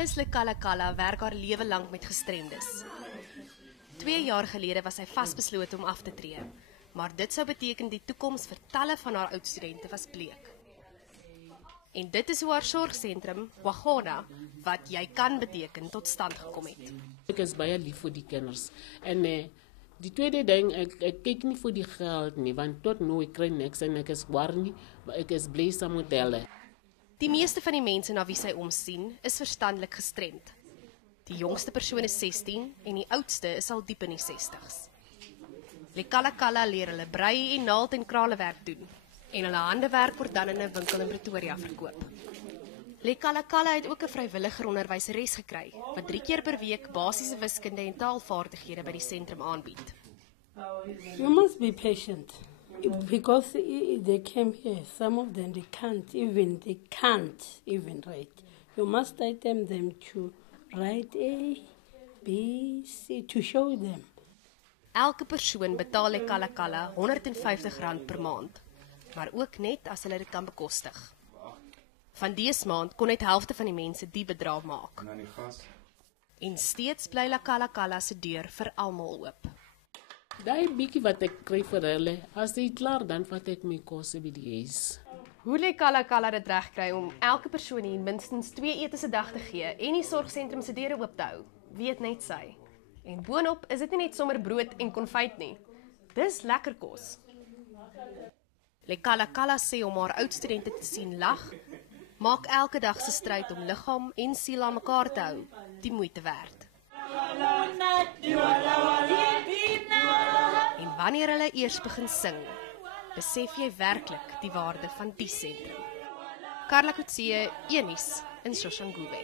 Alice Lekalakala werk haar lewe lank met gestremdes. 2 jaar gelede was sy vasbeslote om af te tree, maar dit sou beteken die toekoms vir talle van haar oudstudente was bleek. En dit is hoe haar sorgsentrum, Wagona, wat jy kan beteken, tot stand gekom het. Ek is baie lief vir die kinders. En die tweede ding, ek kyk nie vir die geld nie, want tot nou ek kry niks en ek is waar nie, maar ek is bly saam met hulle. Die meeste van die mense na wie sy omsien, is verstandelik gestremd. Die jongste persoon is 16 en die oudste is al diep in die 60's. Lekalakala leer hulle brei en naald en kralewerk doen en hulle handewerk word dan in 'n winkel in Pretoria verkoop. Lekalakala het ook 'n vrywilliger onderwyseres gekry wat 3 keer per week basiese wiskunde en taalvaardighede by die sentrum aanbied. You must be patient because they came here. Some of them they can't even write. You must teach them to write A, B, C to show them. Elke persoon betaal Lekalakala R150 per maand, maar ook net as hulle dit kan bekostig. Van dese maand kon net helfte van die mense die bedrag maak. En steeds bly Lekalakala se deur vir almal oop. Daai bietjie wat ek kry vir hulle, as dit klaar dan vat ek my kos by die huis. Hoe Lekalakala dit regkry om elke persoon hier minstens 2 etes 'n dag te gee en die sorgsentrum se deure oop te hou, weet net sy. En boonop is dit nie net sommer brood en konfyt nie. Dis lekker kos. Lekalakala sê om haar oudstudente te sien lag, maak elke dag se stryd om liggaam en siel aan mekaar te hou die moeite werd. En wanneer hulle eers begin sing, besef jy werklik die waarde van die sentrum. Carla Kutsie, Eunice in Soshanguve.